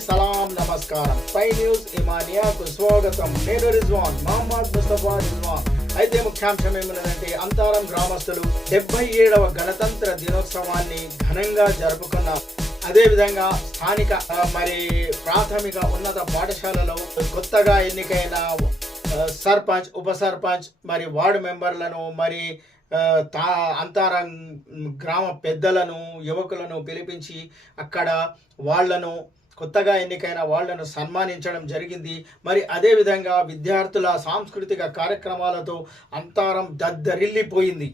సలాం నమస్కారం. పై న్యూస్ ఇమానియాకు స్వాగతం. నేను రిజ్వాన్ మహమ్మద్ ముస్తఫా రిజ్వాన్. అయితే ముఖ్యాంశం ఏమిటంటే అంతారం గ్రామస్తులు డెబ్బై ఏడవ గణతంత్ర దినోత్సవాన్ని ఘనంగా జరుపుకున్నారు. అదేవిధంగా స్థానిక మరి ప్రాథమిక ఉన్నత పాఠశాలలో కొత్తగా ఎన్నికైన సర్పంచ్ ఉప సర్పంచ్ మరి వార్డు మెంబర్లను మరి తా అంతారం గ్రామ పెద్దలను యువకులను పిలిపించి అక్కడ వాళ్ళను కొత్తగా ఎన్నికైన వాళ్ళను సన్మానించడం జరిగింది. మరి అదేవిధంగా విద్యార్థుల సాంస్కృతిక కార్యక్రమాలతో Antaram దద్దరిల్లిపోయింది.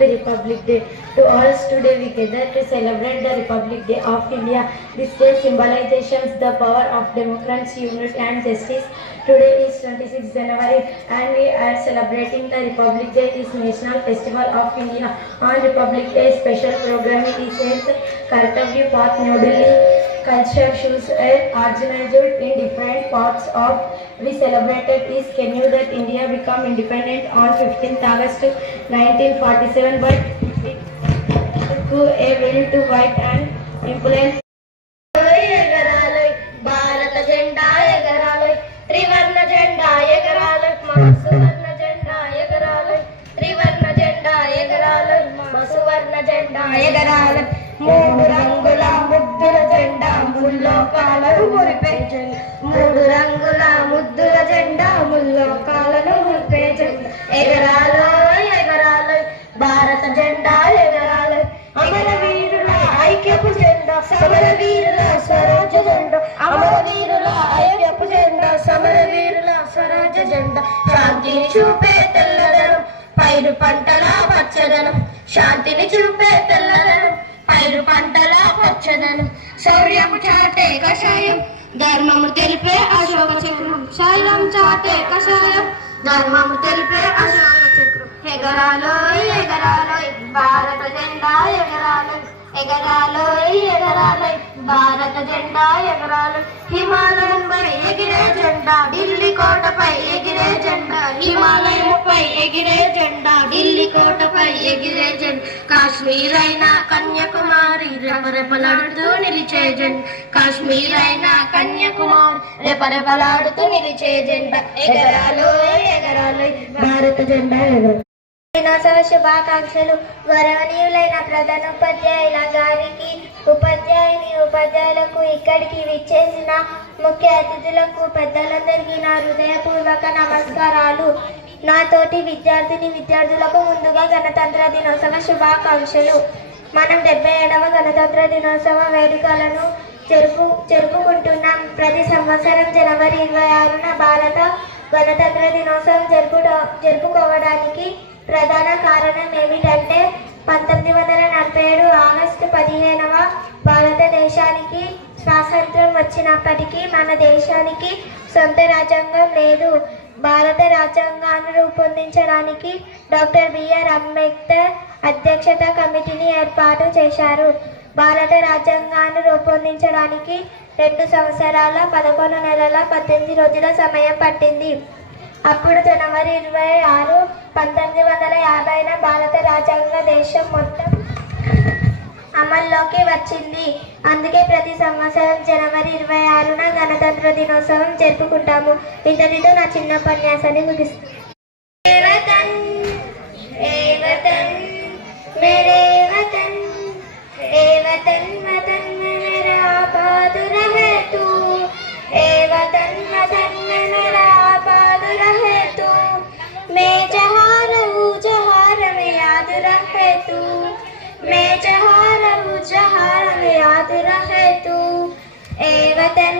Republic Day. To all, today we gather to celebrate the Republic Day of India. This day symbolizes the power of democracy, unity and justice. Today is 26 January and we are celebrating the Republic Day is National Festival of India. On Republic Day, special programming is Kartavya Path New Delhi. Culture shows are organized in different parts of we celebrated is Kenya that India become independent on 15th August 1947 but it took a will to fight and implement భారత జెండా ఎగరాలి త్రివర్ణ జెండా ఎగరాలి మన సువర్ణ జెండా ఎగరాలి త్రివర్ణ జెండా ఎగరాలి మన సువర్ణ జెండా ఎగరాలి మూడు ముల్లోకాలను మురిపే. మూడు రంగుల ముద్దుల జెండా ముల్లోకాలను మురిపే జెండా ఎగరాలో భారత జెండా ఎగరాలు. అమర వీరుల ఐక్యపు జెండా సమర వీరుల స్వరాజ్య జెండా. అమర వీరుల ఐక్యపు జెండా సమర వీరుల స్వరాజ్య జెండా. శాంతిని చూపే తెల్లదనం పైరు పంటల పచ్చదనం. శాంతిని చూపే తెల్లదనం పైరు పంటల పచ్చదనం. శౌర్యము చాటే కషాయం. ధర్మము తెలిపే అశోక చక్రం. శైలం చాటే కషాయం. ధర్మము తెలిపే అశోక చక్రం. ఎగరాలో ఎగరాలో భారత జెండా ఎగరాలో ఎగరాలో ఎగరాలో భారత జెండా ఎగరాలో హిమాలయంపై ఎగిరే జెండా ఢిల్లీ కోటపై ఎగిరే జెండా హిమాలయంపై ఎగిరే జెండా ఢిల్లీ కోటపై ఎగిరే జన్. కాశ్మీర్ అయినా కన్యాకుమారి రెపరెపలాడుతూ నిలిచే జన్. కాశ్మీర్ అయినా కన్యాకుమారి రెపరెపలాడుతూ నిలిచే జెండా ఎగరాలు ఎగరాలు భారత జెండా దినోత్సవ శుభాకాంక్షలు. గౌరవనీయులైన ప్రధానోపాధ్యాయుల గారికి ఉపాధ్యాయుని ఉపాధ్యాయులకు ఇక్కడికి విచ్చేసిన ముఖ్య అతిథులకు పెద్దలందరికీ నా హృదయపూర్వక నమస్కారాలు. నా తోటి విద్యార్థిని విద్యార్థులకు ముందుగా గణతంత్ర దినోత్సవ శుభాకాంక్షలు. మనం డెబ్బై ఏడవ గణతంత్ర దినోత్సవ వేడుకలను జరుపు జరుపుకుంటున్నాం. ప్రతి సంవత్సరం జనవరి ఇరవై ఆరున భారత గణతంత్ర దినోత్సవం జరుపు జరుపుకోవడానికి ప్రధాన కారణం ఏమిటంటే పంతొమ్మిది వందల నలభై ఏడు ఆగస్టు పదిహేనవ భారతదేశానికి స్వాతంత్రం వచ్చినప్పటికీ మన దేశానికి సొంత రాజ్యాంగం లేదు. భారత రాజ్యాంగాన్ని రూపొందించడానికి డాక్టర్ బిఆర్ అంబేద్కర్ అధ్యక్షత కమిటీని ఏర్పాటు చేశారు. భారత రాజ్యాంగాన్ని రూపొందించడానికి రెండు సంవత్సరాల పదకొండు నెలల పద్దెనిమిది రోజుల సమయం పట్టింది. అప్పుడు జనవరి ఇరవై ఆరు పంతొమ్మిది వందల యాభైన భారత రాజ్యాంగ దేశం మొత్తం అమల్లోకి వచ్చింది అందుకే ప్రతి సంవత్సరం జనవరి ఇరవై ఆరున గణతంత్ర దినోత్సవం జరుపుకుంటాము ఇంతటితో నా చిన్న ఉపన్యాసాన్ని ముగిస్తాను ఏ వతన్ ఏ వతన్ मेरे वतन ए वतन वतन में मेरा आबाद रहे तू ए वतन वतन में मेरा आबाद रहे तू मैं जहाँ रहूँ जहाँ में याद रहे तू मैं जहाँ रहूँ जहाँ में याद रहे तू ए वतन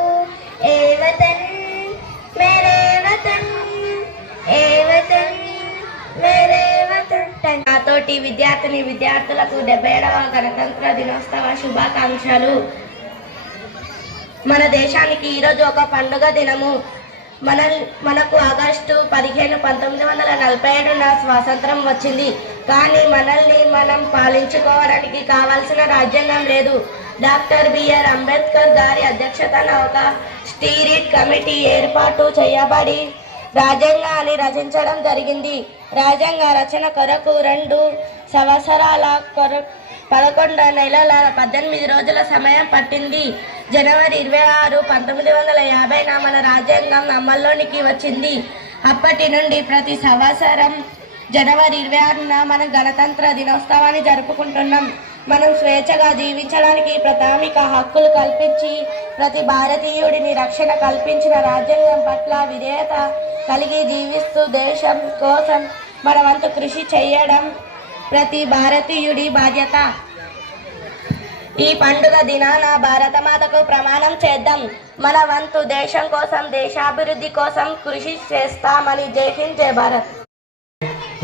నాతోటి విద్యార్థిని విద్యార్థులకు డెబ్బై ఏడవ గణతంత్ర దినోత్సవ శుభాకాంక్షలు. మన దేశానికి ఈరోజు ఒక పండుగ దినము. మన మనకు ఆగస్టు పదిహేను పంతొమ్మిది వందల నలభై ఏడున స్వాతంత్రం వచ్చింది. కానీ మనల్ని మనం పాలించుకోవడానికి కావాల్సిన రాజ్యాంగం లేదు. డాక్టర్ బిఆర్ అంబేద్కర్ గారి అధ్యక్షతన ఒక స్టీరిట్ కమిటీ ఏర్పాటు చేయబడి రాజ్యాంగాన్ని రచించడం జరిగింది. రాజ్యాంగ రచన కొరకు రెండు సంవత్సరాల కొర పదకొండు నెలల పద్దెనిమిది రోజుల సమయం పట్టింది. జనవరి ఇరవై ఆరు పంతొమ్మిది వందల యాభైన మన రాజ్యాంగం అమల్లోనికి వచ్చింది. అప్పటి నుండి ప్రతి సంవత్సరం జనవరి ఇరవై ఆరున మనం గణతంత్ర దినోత్సవాన్ని జరుపుకుంటున్నాం. మనం స్వేచ్ఛగా జీవించడానికి ప్రాథమిక హక్కులు కల్పించి ప్రతి భారతీయుడిని రక్షణ కల్పించిన రాజ్యాంగం పట్ల విధేయత కలిగి జీవిస్తూ దేశం కోసం మన వంతు కృషి చేయడం ప్రతి భారతీయుడి బాధ్యత. ఈ పండుగ దినాన భారతమాతకు ప్రమాణం చేద్దాం. మన వంతు దేశం కోసం దేశాభివృద్ధి కోసం కృషి చేస్తామని జై భారత్.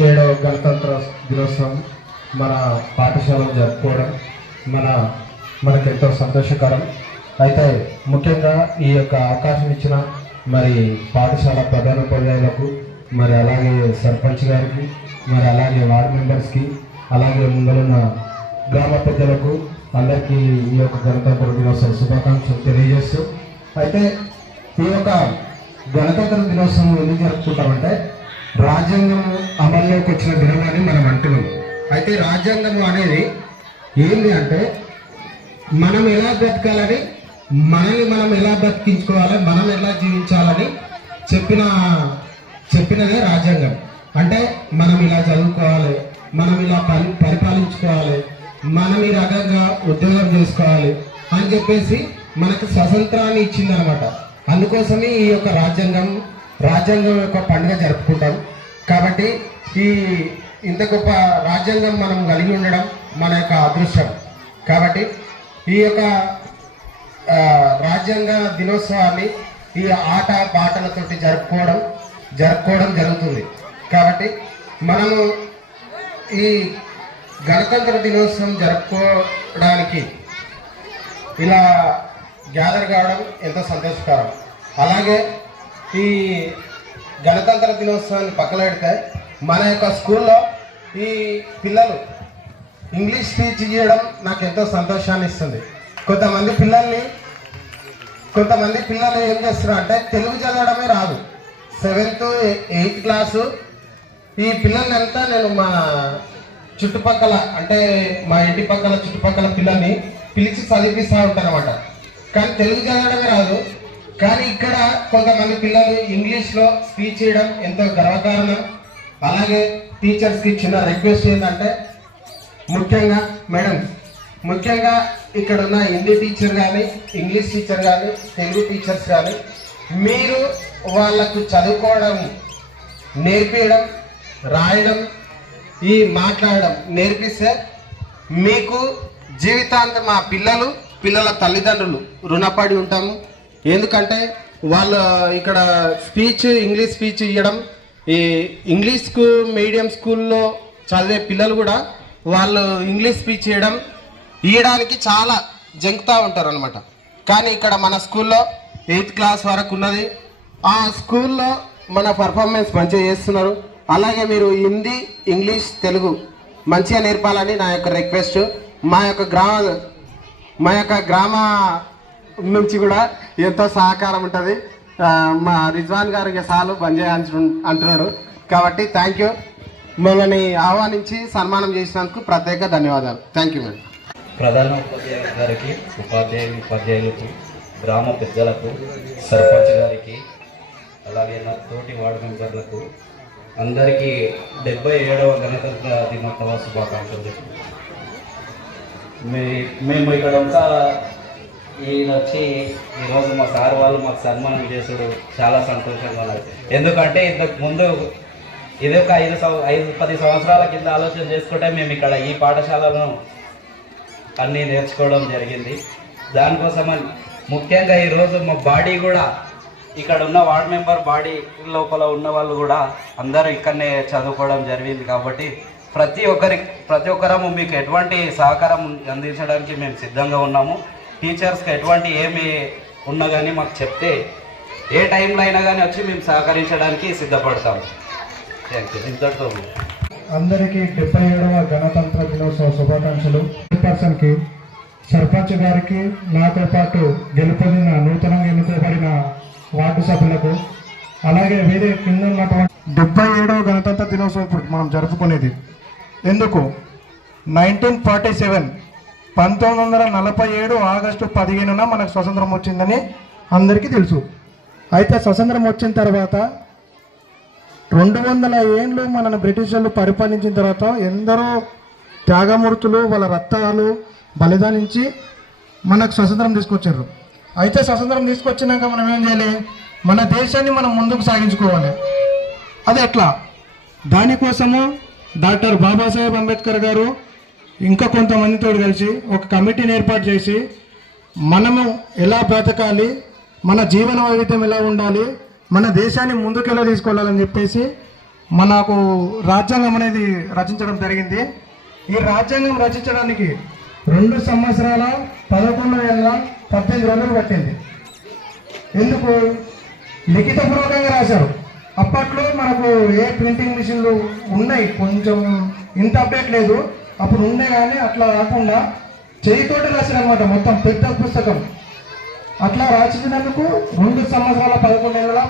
ఏడవ గణతంత్ర దినోత్సవం మన పాఠశాలలో జరుపుకోవడం మన మనకెంతో సంతోషకరం. అయితే ముఖ్యంగా ఈ యొక్క అవకాశం ఇచ్చిన మరి పాఠశాల ప్రధానోపాధ్యాయులకు మరి అలాగే సర్పంచ్ గారికి మరి అలాగే వార్డు మెంబర్స్కి అలాగే ముందరున్న గ్రామ పెద్దలకు అందరికీ ఈ యొక్క గణతంత్ర దినోత్సవ శుభాకాంక్షలు తెలియజేస్తూ అయితే ఈ యొక్క గణతంత్ర దినోత్సవం ఎందుకు జరుపుకుంటామంటే రాజ్యాంగం అమల్లోకి వచ్చిన దినమని మనం అంటున్నాం. అయితే రాజ్యాంగం అనేది ఏంటి అంటే మనం ఎలా బ్రతకాలని మనల్ని మనం ఎలా బ్రతికించుకోవాలి మనం ఎలా జీవించాలని చెప్పిన చెప్పినదే రాజ్యాంగం. అంటే మనం ఇలా చదువుకోవాలి మనం ఇలా పరి పరిపాలించుకోవాలి మనం ఈ రకంగా ఉద్యోగం చేసుకోవాలి అని చెప్పేసి మనకు స్వతంత్రాన్ని ఇచ్చిందనమాట. అందుకోసమే ఈ యొక్క రాజ్యాంగం రాజ్యాంగం యొక్క పండుగ జరుపుకుంటాం. కాబట్టి ఈ ఇంత గొప్ప రాజ్యాంగం మనం కలిగి ఉండడం మన యొక్క అదృష్టం. కాబట్టి ఈ యొక్క రాజ్యాంగ దినోత్సవాన్ని ఈ ఆట పాటలతోటి జరుపుకోవడం జరుపుకోవడం జరుగుతుంది. కాబట్టి మనము ఈ గణతంత్ర దినోత్సవం జరుపుకోవడానికి ఇలా గ్యాదర్ కావడం ఎంతో సంతోషకరం. అలాగే ఈ గణతంత్ర దినోత్సవాన్ని పక్కన పెడితే మన యొక్క స్కూల్లో ఈ పిల్లలు ఇంగ్లీష్ స్పీచ్ చేయడం నాకు ఎంతో సంతోషాన్ని ఇస్తుంది కొంతమంది పిల్లల్ని కొంతమంది పిల్లలు ఏం చేస్తున్నారు అంటే తెలుగు చదవడమే రాదు. సెవెంత్ ఎయిత్ క్లాసు ఈ పిల్లలంతా నేను మా చుట్టుపక్కల అంటే మా ఇంటి పక్కల చుట్టుపక్కల పిల్లల్ని పిలిచి చదివిస్తూ ఉంటాను కానీ తెలుగు చదవడమే రాదు. కానీ ఇక్కడ కొంతమంది పిల్లలు ఇంగ్లీష్లో స్పీచ్ చేయడం ఎంతో గర్వకారణం. అలాగే టీచర్స్కి చిన్న రిక్వెస్ట్ ఏంటంటే ముఖ్యంగా మేడం ముఖ్యంగా ఇక్కడ ఉన్న హిందీ టీచర్ కానీ ఇంగ్లీష్ టీచర్ కానీ తెలుగు టీచర్స్ కానీ మీరు వాళ్ళకు చదువుకోవడం నేర్పించడం రాయడం ఈ మాట్లాడడం నేర్పిస్తే మీకు జీవితాంతం మా పిల్లలు పిల్లల తల్లిదండ్రులు రుణపడి ఉంటాము. ఎందుకంటే వాళ్ళు ఇక్కడ స్పీచ్ ఇంగ్లీష్ స్పీచ్ ఇవ్వడం ఈ ఇంగ్లీష్ స్కూల్ మీడియం స్కూల్లో చదివే పిల్లలు కూడా వాళ్ళు ఇంగ్లీష్ స్పీచ్ చేయడం ఇయడానికి చాలా జంకుతూ ఉంటారు అనమాట కానీ ఇక్కడ మన స్కూల్లో ఎయిత్ క్లాస్ వరకు ఉన్నది. ఆ స్కూల్లో మన పర్ఫార్మెన్స్ మంచిగా చేస్తున్నారు. అలాగే మీరు హిందీ ఇంగ్లీష్ తెలుగు మంచిగా నేర్పాలని నా యొక్క రిక్వెస్ట్. మా యొక్క గ్రామ మా యొక్క గ్రామ నుంచి కూడా ఎంతో సహకారం ఉంటుంది. మా రిజ్వాన్ గారు సార్లు సాలు బంద్ చేయాల్సి అంటున్నారు. కాబట్టి థ్యాంక్ యూ. మమ్మల్ని ఆహ్వానించి సన్మానం చేసినందుకు ప్రత్యేక ధన్యవాదాలు. Thank you madam. ప్రధాన ఉపాధ్యాయుల గారికి ఉపాధ్యాయులు ఉపాధ్యాయులకు గ్రామ పెద్దలకు సర్పంచ్ గారికి అలాగే నా తోటి వార్డు మెంబర్లకు అందరికీ డెబ్బై ఏడవ గణతంత్ర దినోత్సవ శుభాకాంక్షలు మే మేము ఇక్కడంతా ఈయన వచ్చి ఈరోజు మా సార్ వాళ్ళు మాకు సన్మానం చేసుడు చాలా సంతోషంగా ఉన్నారు. ఎందుకంటే ఇంతకు ముందు ఇది ఒక ఐదు సంవ ఐదు పది సంవత్సరాల కింద ఆలోచన చేసుకుంటే మేము ఇక్కడ ఈ పాఠశాలను అన్నీ నేర్చుకోవడం జరిగింది. దానికోసం ముఖ్యంగా ఈరోజు మా బాడీ కూడా ఇక్కడ ఉన్న వార్డ్ మెంబర్ బాడీ లోపల ఉన్న వాళ్ళు కూడా అందరూ ఇక్కడనే చదువుకోవడం జరిగింది కాబట్టి ప్రతి ఒక్కరి ప్రతి ఒక్కరము మీకు ఎటువంటి సహకారం అందించడానికి మేము సిద్ధంగా ఉన్నాము. టీచర్స్కి ఎటువంటి ఏమి ఉన్నా కానీ మాకు చెప్తే ఏ టైంలో అయినా కానీ వచ్చి మేము సహకరించడానికి సిద్ధపడతాము. Thank you. ఇంతటితో అందరికీ డెబ్బై ఏడవ గణతంత్ర దినోత్సవ శుభాకాంక్షలు. పర్సన్కి సర్పంచ్ గారికి నాతో పాటు గెలుపొందిన నూతనంగా ఎన్నుకోబడిన వార్డు సభ్యులకు అలాగే వేరే కింద ఉన్నటువంటి డెబ్బై ఏడవ గణతంత్ర దినోత్సవం ఇప్పుడు మనం జరుపుకునేది. ఎందుకు? నైన్టీన్ ఫార్టీ సెవెన్ పంతొమ్మిది వందల నలభై ఏడు ఆగస్టు పదిహేనున మనకు స్వతంత్రం వచ్చిందని అందరికీ తెలుసు. అయితే స్వతంత్రం వచ్చిన తర్వాత రెండు వందల ఏండ్లు మనని బ్రిటిష్ వాళ్ళు పరిపాలించిన తర్వాత ఎందరో త్యాగమూర్తులు వాళ్ళ రక్తాలు బలిదానించి మనకు స్వతంత్రం తీసుకొచ్చారు. అయితే స్వతంత్రం తీసుకొచ్చినాక మనం ఏం చేయాలి? మన దేశాన్ని మనం ముందుకు సాగించుకోవాలి. అది ఎట్లా? దానికోసము డాక్టర్ బాబాసాహెబ్ అంబేద్కర్ గారు ఇంకా కొంతమందితో కలిసి ఒక కమిటీని ఏర్పాటు చేసి మనము ఎలా బ్రతకాలి? మన జీవన వైవిధ్యం ఎలా ఉండాలి? మన దేశాన్ని ముందుకు తీసుకెళ్ళాలని చెప్పేసి మనకు రాజ్యాంగం అనేది రచించడం జరిగింది. ఈ రాజ్యాంగం రచించడానికి రెండు సంవత్సరాల పదకొండు వేల పద్దెనిమిది రోజులు పట్టింది. ఎందుకు? లిఖితపూర్వకంగా రాశారు. అప్పట్లో మనకు ఏ ప్రింటింగ్ మిషన్లు ఉన్నాయి? కొంచెం ఇంత అప్డేట్ లేదు. అప్పుడు ఉండే కానీ అట్లా రాకుండా చేయితోటి రాశారు అనమాట మొత్తం పెద్ద పుస్తకం. అట్లా రాసినందుకు రెండు సంవత్సరాల పదకొండు నెలల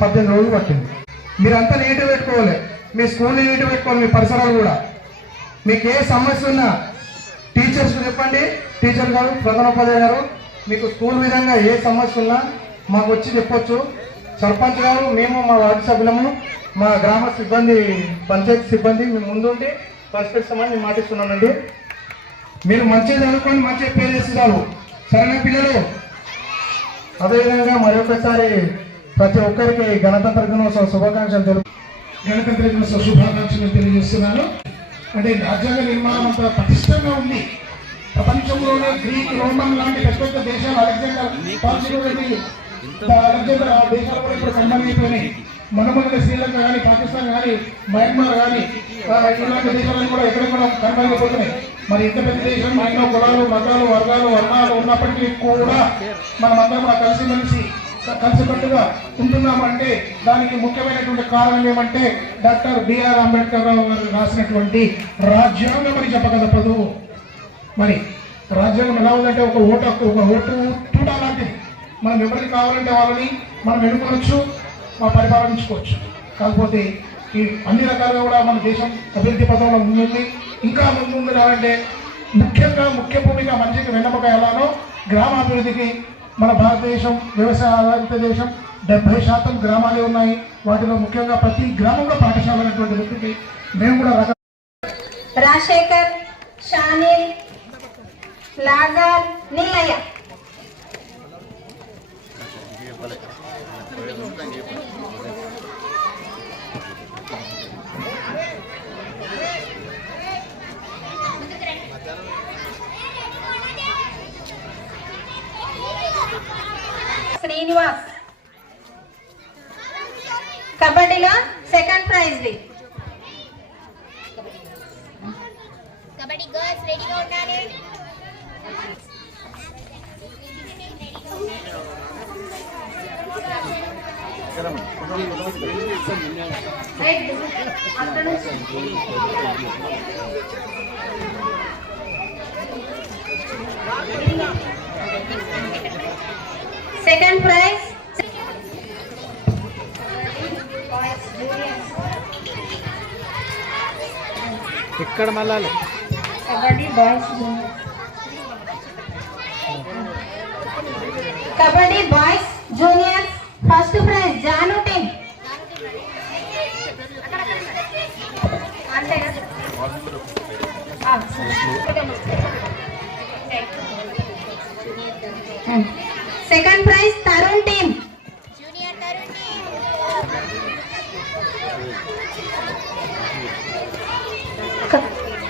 పద్దెనిమిది రోజులు పట్టింది. మీరంతా నీట్గా పెట్టుకోవాలి. మీ స్కూల్ని నీట్గా పెట్టుకోవాలి మీ పరిసరాలు కూడా. మీకు ఏ సమస్య ఉన్నా టీచర్స్ చెప్పండి. టీచర్ గారు ప్రధానోపాధ్యాయ గారు మీకు స్కూల్ విధంగా ఏ సమస్య ఉన్నా మాకు వచ్చి చెప్పొచ్చు. సర్పంచ్ గారు మేము మా వార్డు సభ్యులము మా గ్రామ సిబ్బంది పంచాయతీ సిబ్బంది మేము ముందుండి పరిష్కరిస్తామని మేము మాటిస్తున్నానండి మీరు మంచిగా చదువుకొని మంచిగా పేరు చేస్తున్నారు సరేనా పిల్లలు? అదేవిధంగా మరొకసారి ప్రతి ఒక్కరికి గణతంత్ర దినోత్సవ శుభాకాంక్షలు తెలుపు గణతంత్ర దినోత్సవ శుభాకాంక్షలు తెలియజేస్తున్నాను. అంటే రాజ్యాంగ నిర్మాణం అంత పటిష్టంగా ఉంది. ప్రపంచంలోనే గ్రీక్ రోమన్ లాంటి పెద్ద పెద్ద దేశాలు అలెగ్జాండర్ అలెగ్జాండర్ ఆ దేశాలు కూడా ఇప్పుడు సంబంధించిపోయినాయి మన మన శ్రీలంక కానీ పాకిస్తాన్ కానీ మయన్మార్ కానీ ఇలాంటి దేశాలను కూడా ఎక్కడ కూడా కనబడిపోతున్నాయి మరి ఇంత పెద్ద దేశం ఎన్నో కులాలు మతాలు వర్గాలు వర్ణాలు ఉన్నప్పటికీ కూడా మనమందరం కూడా కలిసిమెలిసి కలిసికట్టుగా ఉంటున్నామంటే దానికి ముఖ్యమైనటువంటి కారణం ఏమంటే డాక్టర్ బిఆర్ అంబేద్కర్ రావు గారు రాసినటువంటి రాజ్యాంగం అని చెప్పక తప్పదు మరి రాజ్యాంగం ఎలా ఉందంటే ఒక ఓటు హక్కు, ఒక ఓటు తూట లాంటిది. మనం ఎవరికి కావాలంటే వాళ్ళని మనం ఎన్నుకోవచ్చు మా పరిపాలించుకోవచ్చు. కాకపోతే అన్ని రకాలుగా కూడా మన దేశం అభివృద్ధి పథంలో ముందుంది. ఇంకా ముందు ఉంది రావాలంటే ముఖ్యంగా ముఖ్య భూమిగా మనిషికి వెన్నపక ఎలానో గ్రామాభివృద్ధికి మన భారతదేశం వ్యవసాయ ఆధారిత దేశం డెబ్బై శాతం గ్రామాలే ఉన్నాయి. వాటిలో ముఖ్యంగా ప్రతి గ్రామంలో పాఠశాల అనేటువంటి వ్యక్తికి మేము కూడా రక రాజశేఖర్ షానిల్ లాజర్ నిల్లయ్య శ్రీనివాస్. కబడ్డీలో సెకండ్ ప్రైజ్ ది. కబడ్డీ గర్ల్స్ రెడీగా ఉండాలి. సెకండ్ ప్రైజ్ ఇక్కడ మళ్ళీ kabaddi boys kabaddi boys juniors first prize Janu team అంతే కదా ఆ, second prize Tarun team junior Tarun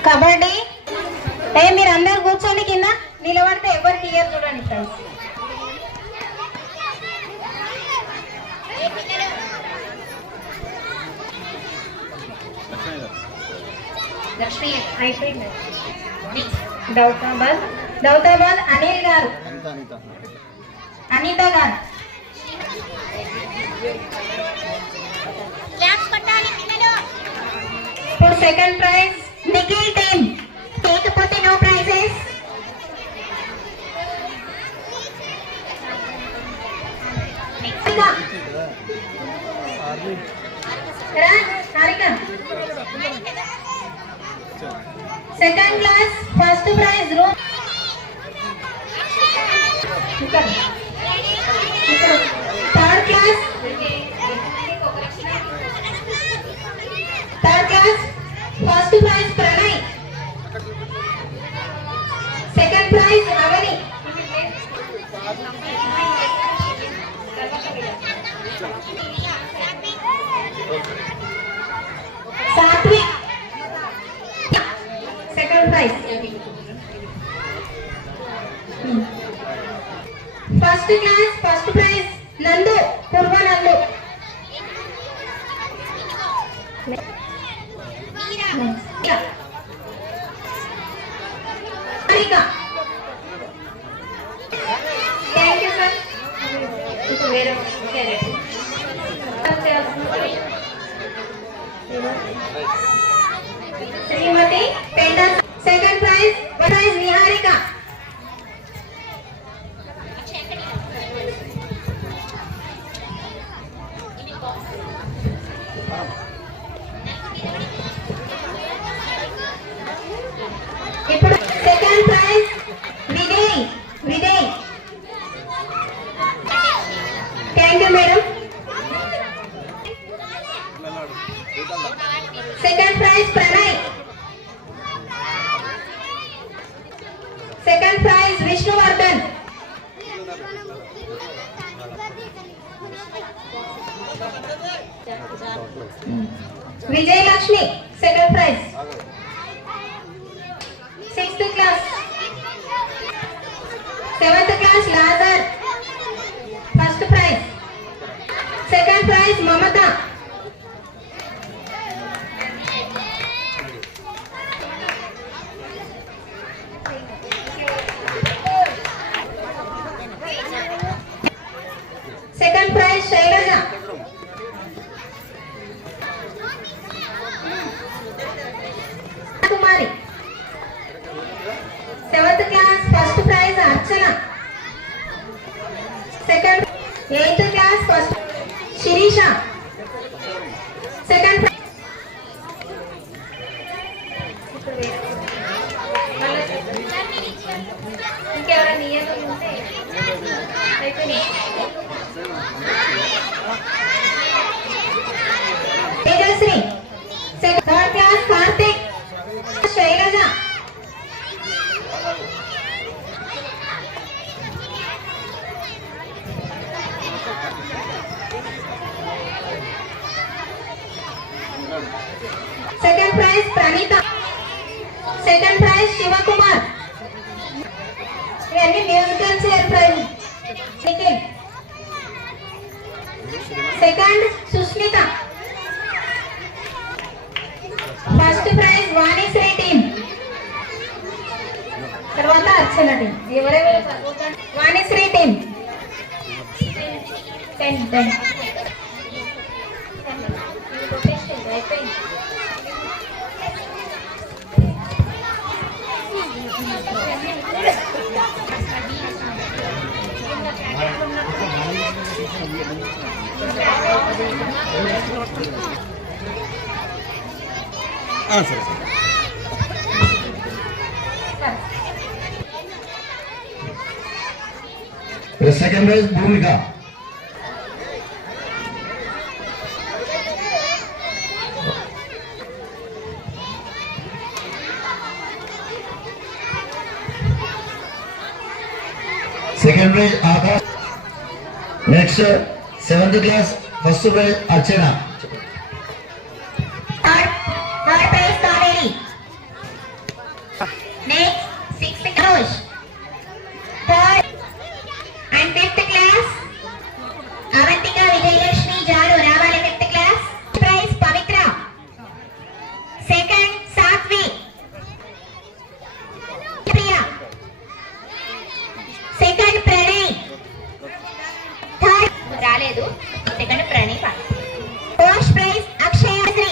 kabaddi ఏ మీరు అందరు కూర్చోండి కింద నిలబడితే ఎవరు క్లియర్ చూడండి ఫ్రెండ్స్ లక్ష్మి అయిపోయింది. దౌతాబాద్ దౌతాబాద్ అనిల్ గారు. అనిత గారు. ఇప్పుడు సెకండ్ ప్రైజ్. నిఖిల్ టీమ్ లేకపోతే no prizes second class first prize room third class third class first prize Pranay second prize Avani second first class first prize Nandu Poorva Nandu Harika thank you sir ఇప్పుడు వేరే సరే శ్రీమతి పెండ second prize prize Niharika ఇప్పుడు second prize Vijay Vijay thank you madam second prize Pranay second prize Vishnuvardhan Vijayalakshmi second prize sixth class seventh class Laja first prize second prize Mamata second prize Shailaja Kumari seventh class first prize Archana second eighth class first Sirisha తర్వాత అర్చన team ఎవరెవరు Vanisri team ten ten second prize Bhoomika second prize Akash next seventh class first prize Archana Third, third prize Kaveri. Next, sixth Karosh. Third and fifth class, Avantika Vijayalakshmi Jaru Ravali fifth class. Prize Pavitra. Second, Satvi. Priya. Second, Pranay. Third, రాలేదు second Pranay first prize Akshaya Sri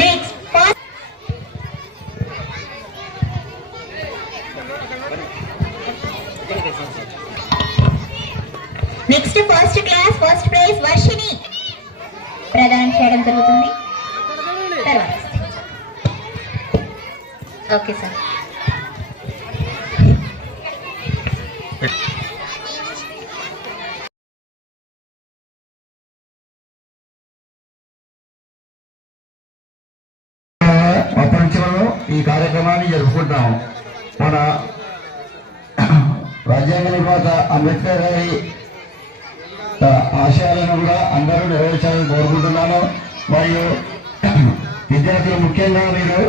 next first next first class first prize Varshini ప్రదానం చేయడం జరుగుతుంది తర్వాత okay sir ప్రపంచంలో ఈ కార్యక్రమాన్ని జరుపుకుంటాము. మన రాజ్యాంగ నిర్మాత అంబేద్కర్ గారి ఆశయాలను కూడా అందరూ నెరవేర్చాలని కోరుకుంటున్నాను. మరియు విద్యార్థులు ముఖ్యంగా మీరు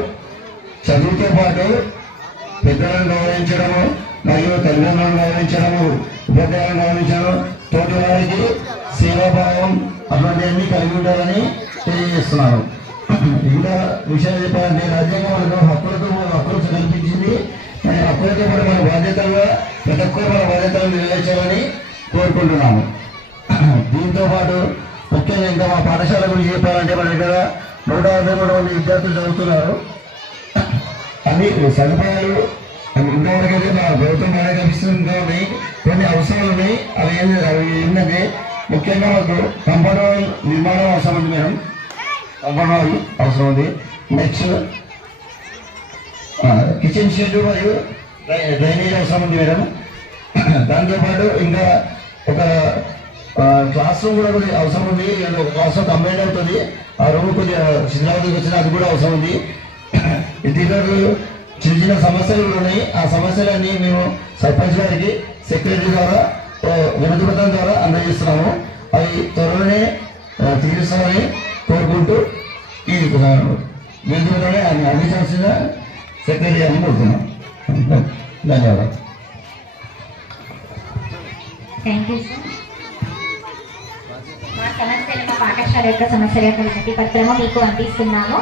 చదువుతో పాటు పెద్దలను గౌరవించడము మరియు తల్లిదండ్రులను గౌరవించడము పెద్దలను గౌరవించడం తోటి వారికి సేవాభావం అటువంటివన్నీ కలిగి ఉండాలని తెలియజేస్తున్నాను ఇంకా విషయాలు చెప్పాలంటే రాజ్యాంగం మనకు హక్కులతో హక్కులు కల్పించింది. మన హక్కులతో కూడా మన బాధ్యతలుగా ప్రతి ఒక్కరు మన బాధ్యతలను నెరవేర్చాలని కోరుకుంటున్నాము. దీంతో పాటు ముఖ్యంగా ఇంకా మా పాఠశాల గురించి చెప్పాలంటే మన దగ్గర నూట అరవై మూడు మంది విద్యార్థులు చదువుతున్నారు. అన్ని సదుపాయాలు ఇంతవరకైతే మా ప్రభుత్వం బాగా కనిపిస్తుంది ఉన్నాయి కొన్ని అవసరాలు ఉన్నాయి అవి ఏంటి అవి ఏంటంటే ముఖ్యంగా మాకు కంపౌండ్ నిర్మాణం అవసరం ఉంది మేడం కంపౌండ్ అవసరం ఉంది నెక్స్ట్ కిచెన్ షెడ్ మరియు డ్రై- డ్రైనేజ్ అవసరం ఉంది మేడం దాంతోపాటు ఇంకా ఒక క్లాస్ రూమ్ కూడా కొద్దిగా అవసరం ఉంది ఒక క్లాస్ రూమ్ కంప్లైంట్ అవుతుంది ఆ రూమ్ కొద్దిగా శిథిలావతికి వచ్చిన అది కూడా అవసరం ఉంది ఇతరులు చిన్న చిన్న సమస్యలు ఉన్నాయి. ఆ సమస్యలన్నీ మేము సర్పంచ్ గారికి సెక్రటరీ ద్వారా వినతి ద్వారా అందజేస్తున్నాము. అవి త్వరలోనే తీరుస్తామని కోరుకుంటూ ఈ వినతి ఆయన అందించాల్సిన సెక్రటరీ గారిని కోరుతున్నాం. ధన్యవాదాలు. థ్యాంక్ యూ సార్ మా సమస్యలు మా పాఠశాల యొక్క సమస్యల యొక్క వినతి పత్రము మీకు అందిస్తున్నాము.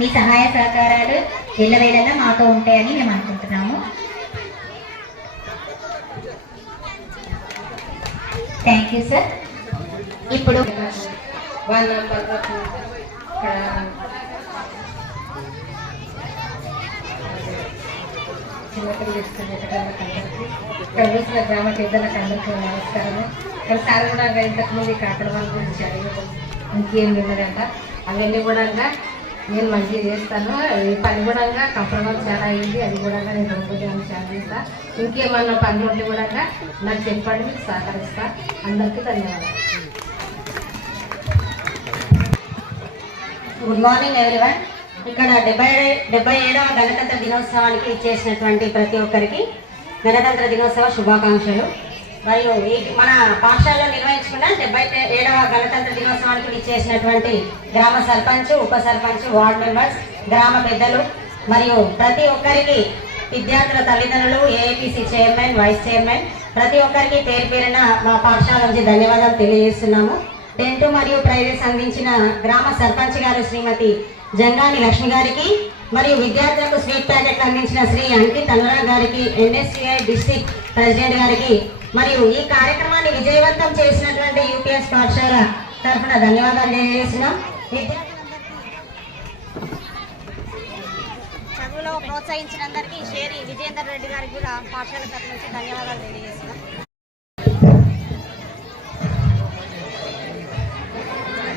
మీ సహాయ సహకారాలు ఎల్లవేళలా మాతో ఉంటాయని మేము అనుకుంటున్నాము. థ్యాంక్ యూ సార్ ఇప్పుడు వాళ్ళ ఇక్కడ గ్రామ పెద్దలకు అందరికీ నమస్కారము ఇక్కడ సార్ కూడా ఇంతకు ముందు ఈ కార్యక్రమాల గురించి అడిగారు ఇంకేం లేదంట అవన్నీ కూడా నేను మంచిగా చేస్తాను. ఈ పని కూడా కంఫర్టబుల్ చాలా అయింది. అది కూడా నేను రోజు చాలా చేస్తా. ఇంకేమన్నా పని ఉంటే కూడా నాకు చెప్పండి మీకు సహకరిస్తా. అందరికీ ధన్యవాదాలు. గుడ్ మార్నింగ్ ఎవరివన్ ఇక్కడ డెబ్బై డెబ్బై ఏడవ గణతంత్ర దినోత్సవానికి ఇచ్చేసినటువంటి ప్రతి ఒక్కరికి గణతంత్ర దినోత్సవ శుభాకాంక్షలు. మరియు ఈ మన పాఠశాలలో నిర్వహించుకున్న డెబ్బై ఏడవ గణతంత్ర దినోత్సవానికి ఇచ్చేసినటువంటి గ్రామ సర్పంచ్ ఉప సర్పంచ్ వార్డు మెంబర్స్ గ్రామ పెద్దలు మరియు ప్రతి ఒక్కరికి విద్యార్థుల తల్లిదండ్రులు ఏఐపిసి చైర్మన్ వైస్ చైర్మన్ ప్రతి ఒక్కరికి పేరు పేరున మా పాఠశాల నుంచి ధన్యవాదాలు తెలియజేస్తున్నాము. టెన్త్ మరియు ప్రైవేట్స్ అందించిన గ్రామ సర్పంచ్ గారు శ్రీమతి జంగాని లక్ష్మి గారికి మరియు విద్యార్థులకు స్వీట్ ప్యాకెట్ అందించిన శ్రీ అంకిత్ అనురాగ్ గారికి ఎన్ఎస్సిఐ డిస్టిక్ ప్రెసిడెంట్ గారికి మరియు ఈ కార్యక్రమాన్ని విజయవంతం చేసినటువంటి యూపీఎస్ పాఠశాల తరఫున ధన్యవాదాలు తెలియజేస్తున్నాం. చదువులో ప్రోత్సహించినందరికీ షేరి విజయేందర్ రెడ్డి గారికి కూడా పాఠశాల తరఫు నుంచి ధన్యవాదాలు తెలియజేస్తున్నాం.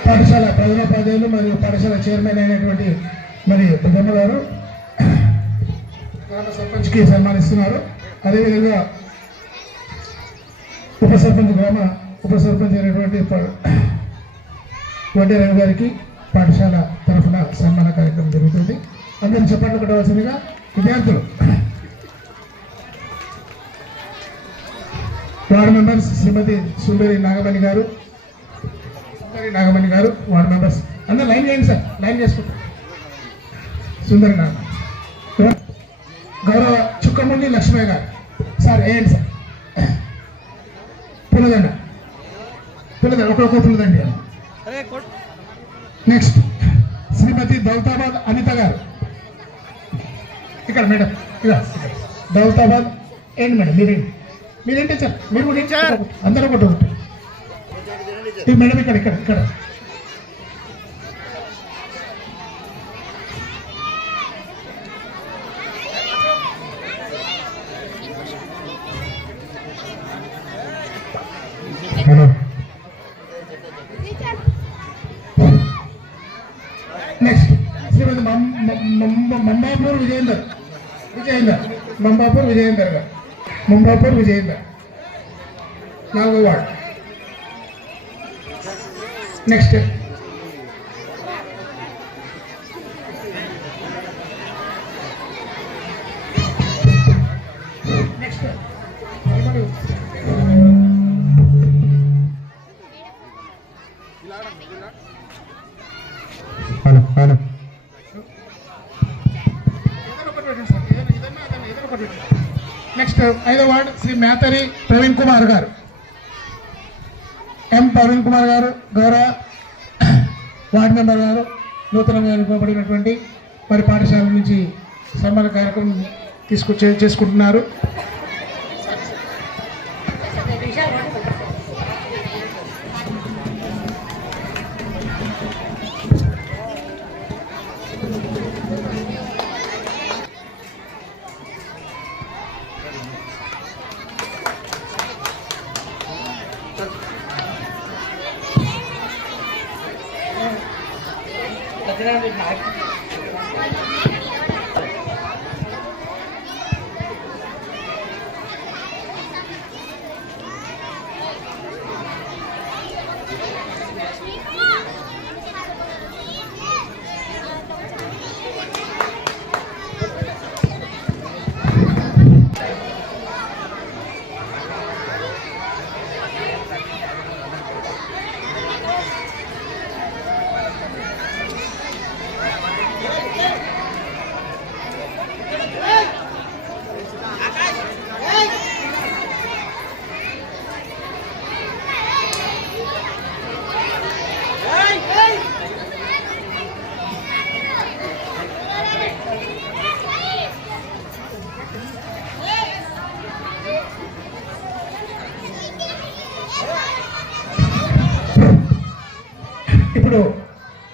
పాఠశాల ప్రధానోపాధ్యాయులు మరియు పాఠశాల చైర్మన్ అయినటువంటి మరి పెద్దమ్మ గారు గ్రామ సర్పంచ్కి సన్మానిస్తున్నారు. అదేవిధంగా ఉప సర్పంచ్ గ్రామ ఉప సర్పంచ్ అయినటువంటి ప- గారికి పాఠశాల తరఫున సన్మాన కార్యక్రమం జరుగుతుంది. అందరూ చెప్పట్లు కొట్టవలసిందిగా విద్యార్థులు వార్డ్ మెంబర్స్ శ్రీమతి సుందరి నాగమణి గారు సుందరి నాగమణి గారు వార్డ్ మెంబర్స్ అందరూ లైన్ చేయండి సార్ లైన్ చేసుకుంటారు సుందరి నాగమణి. గౌరవ చుక్కముండి లక్ష్మయ్య గారు. సార్ వేయండి సార్. పుల్లదండ పుల్లదండ ఒక్కొక్క పుల్లదండి నెక్స్ట్ శ్రీమతి దౌతాబాద్ అనిత గారు. ఇక్కడ మేడం ఇక దౌతాబాద్ ఏంటి మేడం మీరేంటి మీరేంటి సార్ మీరు కూడా ఏంటి? అందరూ ఒకటి ఒకటి ఈ మేడం ఇక్కడ ఇక్కడ ఇక్కడ హలో నెక్స్ట్ శ్రీమతి మం- మం- మం- మంబాపూర్ విజయేందర్ విజయేందర్ మంబాపూర్ విజయేందర్ గారు మంబాపూర్ విజయేందర్ మేతరి ప్రవీణ్ కుమార్ గారు. ఎం ప్రవీణ్ కుమార్ గారు గౌరవ వార్డు మెంబర్ గారు నూతనంగా ఎన్నుకోబడినటువంటి మరి పాఠశాల నుంచి సమ్మర్ కార్యక్రమం తీసుకు చే- చేసుకుంటున్నారు.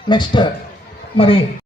నెక్స్ట్ మరి